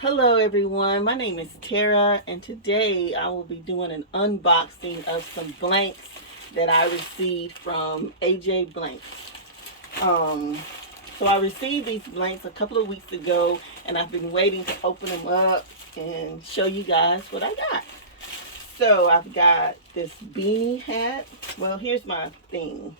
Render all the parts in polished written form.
Hello everyone, my name is Tara and today I will be doing an unboxing of some blanks that I received from AJ Blanks. Um, so I received these blanks a couple of weeks ago and I've been waiting to open them up and show you guys what I got. So I've got this beanie hat. Well, here's my thing.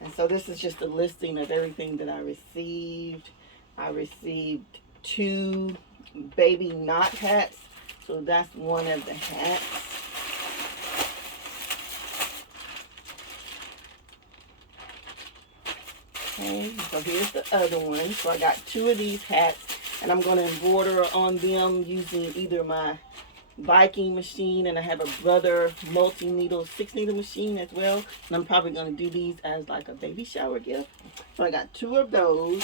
And so this is just a listing of everything that I received. I received 2 baby knot hats. So that's one of the hats. Okay, so here's the other one. So I got 2 of these hats and I'm going to embroider on them using either my Viking machine, and I have a Brother multi-needle 6-needle machine as well, and I'm probably going to do these as like a baby shower gift. So I got 2 of those.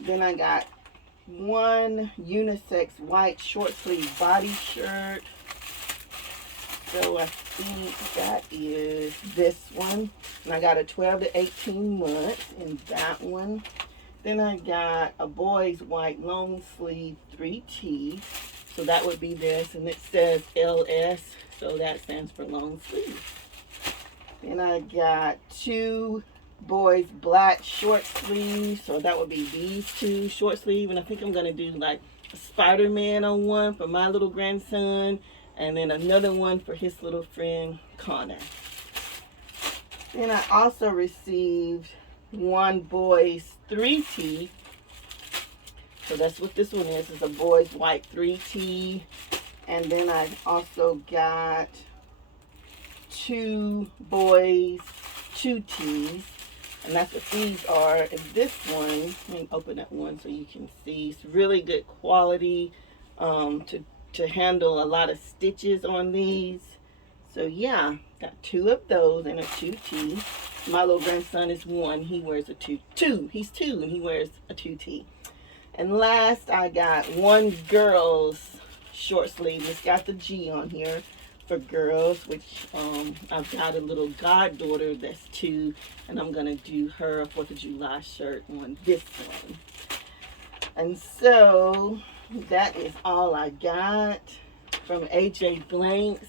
Then I got one unisex white short sleeve body shirt. So I think that is this one, and I got a 12 to 18 months in that one. Then I got a boy's white long sleeve 3T. So that would be this, and it says LS, so that stands for long sleeve. Then I got 2 boys black short sleeves, so that would be these 2 short sleeve, and I think I'm gonna do like a Spider-Man on one for my little grandson, and then another one for his little friend Connor. Then I also received one boy's 3T. So that's what this one is. It's a boy's white 3T. And then I also got 2 boys 2Ts. And that's what these are. And this one, let me open that one so you can see. It's really good quality to handle a lot of stitches on these. So yeah, got 2 of those and a 2T. My little grandson is 1. He wears a 2. He's 2 and he wears a 2T. And last, I got one girl's short sleeve. It's got the G on here for girls, which I've got a little goddaughter that's 2, and I'm going to do her a 4th of July shirt on this one. And so that is all I got from AJ Blanks.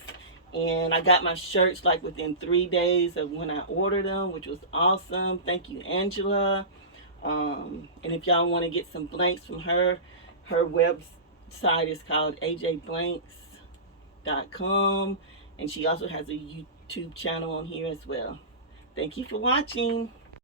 And I got my shirts like within 3 days of when I ordered them, which was awesome. Thank you, Angela. And if y'all want to get some blanks from her website is called ajblanks.com, and she also has a YouTube channel on here as well. Thank you for watching.